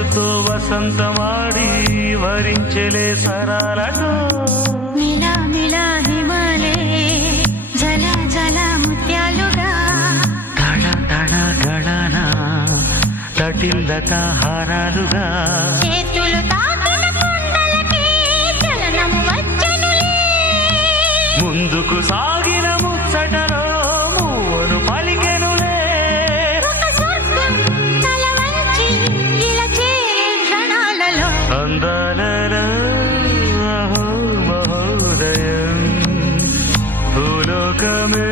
మనసుతో వసంతమాడి వరించలే సరాలతో మిలా మిలా హిమాలే జల జల ముత్యాలుగా తడ తడ గళన తటిల్లత హారాలుగా చేతులు తాకిన కొండలకే చలనం వచ్చనులే ముందుకు సాగిన ముచ్చటలో మూవను పలికెనులే ఒక స్వర్గం తల వంచి ఇలా చేరే క్షణాలలో అందాలలో అహో మహోదయం భూలోకమే